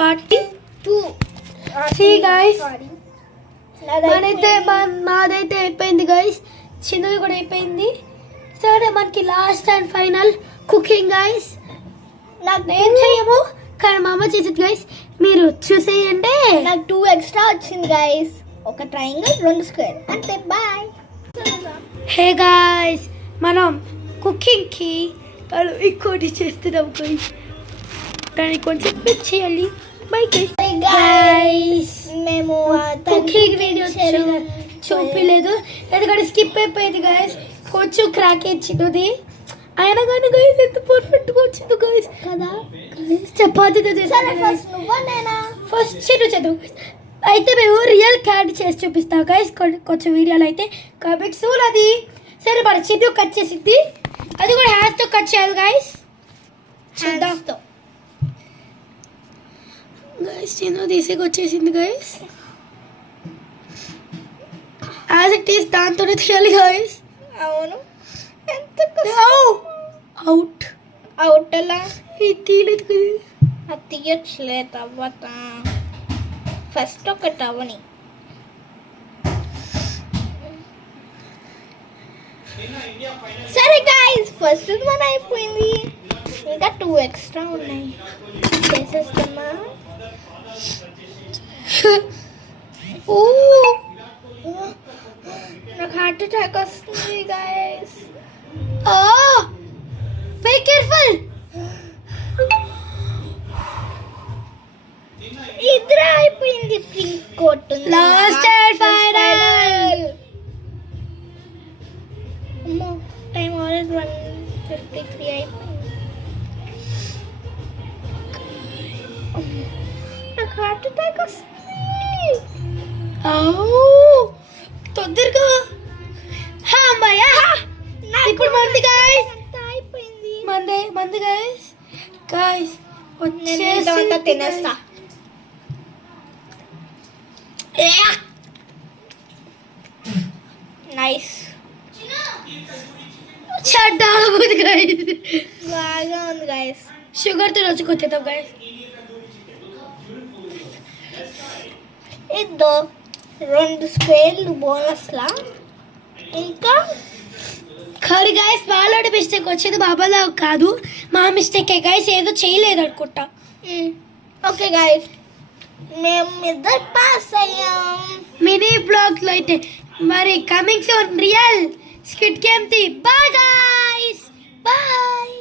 Party 2. See guys, మాదైతే అయిపోయింది guys, చిన్నది కూడా అయిపోయింది. సరే మనకి last and final cooking guys. నాకు ఏం చేయము కానీ మా అమ్మ చేసేది గైస్, మీరు చూసేయండి. నాకు 2 ఎక్స్ట్రా వచ్చింది గైస్, ఒక ట్రయాంగిల్ 2 స్క్వేర్ అంతే. బాయ్. హే గైస్, మనం కుకింగ్కి ఇంకోటి చేస్తున్నాం గైస్, దానికి కొంచెం పిచ్ చేయాలి. బై గైస్, మేము కుకింగ్ వీడియో చూపించలేదు ఎందుకంటే స్కిప్ అయిపోయింది గైస్, కొంచెం క్రాక్ ఇచ్చినది అయినా కానీ గైస్ ఎంత పర్ఫెక్ట్గా వచ్చింది గైస్ కదా. చపాతీతో ఫస్ట్ చేద్దాం గైస్. అయితే మేము రియల్ క్యాట్ చేసి చూపిస్తాం గైస్ కొంచెం వీడియోలో అయితే కాబట్టి సూన్ అది. సరే మన చిన్ను కట్ చేసింది, అది కూడా హ్యాండ్స్తో కట్ చేయాలి గైస్. హ్యాండ్స్తో గైస్ చిన్ను తీసుకొచ్చేసింది గైస్, యాజ్ ఇట్ ఈస్ దాంతోనే తీయాలి గైస్. అవును, ఎంత అవుట్ అవుట్ అలా తీయలేదు కదా, అది తీయొచ్చులే తర్వాత. ఫస్ట్ ఒకటి అవని. సరే గైస్, ఫస్ట్ మన అయిపోయింది, ఇంకా 2 ఎక్స్ట్రా ఉన్నాయి, చేసేస్తామా? నాకు హార్ట్ అటాక్ వస్తుంది గైస్. Be careful. ఇద్దరు అయిపోయింది, పింక్ కోట్ ఉంది. Last and final. అమ్మో, టైం ఆల్రెడీ 1:53 అయిపోయింది. నాకు హార్ట్ అటాక్ వస్తుంది. తొందరగా అమ్మాయ్యా. ఇప్పుడు మంది గైస్, అయిపోయింది. మంది గైస్. గైస్ వచ్చేసి తినేస్తా. నైస్, చెడ్డాలబోదు గైస్, బాగా ఉంది గైస్. షుగర్తో రోజుకొచ్చేద్దాం గైస్. ఇద్దో 2 స్క్వేర్లు బోనస్లా. ఇంకా కానీ గైస్ వాళ్ళోడి మిస్టేక్ వచ్చేది, బాబాలా కాదు, మా మిస్టేకే గైస్, ఏదో చేయలేదు అనుకుంటా. ఓకే గైస్, మేము ఇద్దరు పాస్ అయ్యాం. మినీ బ్లాగ్లో అయితే మరి coming soon real skit game ది. Bye guys, bye.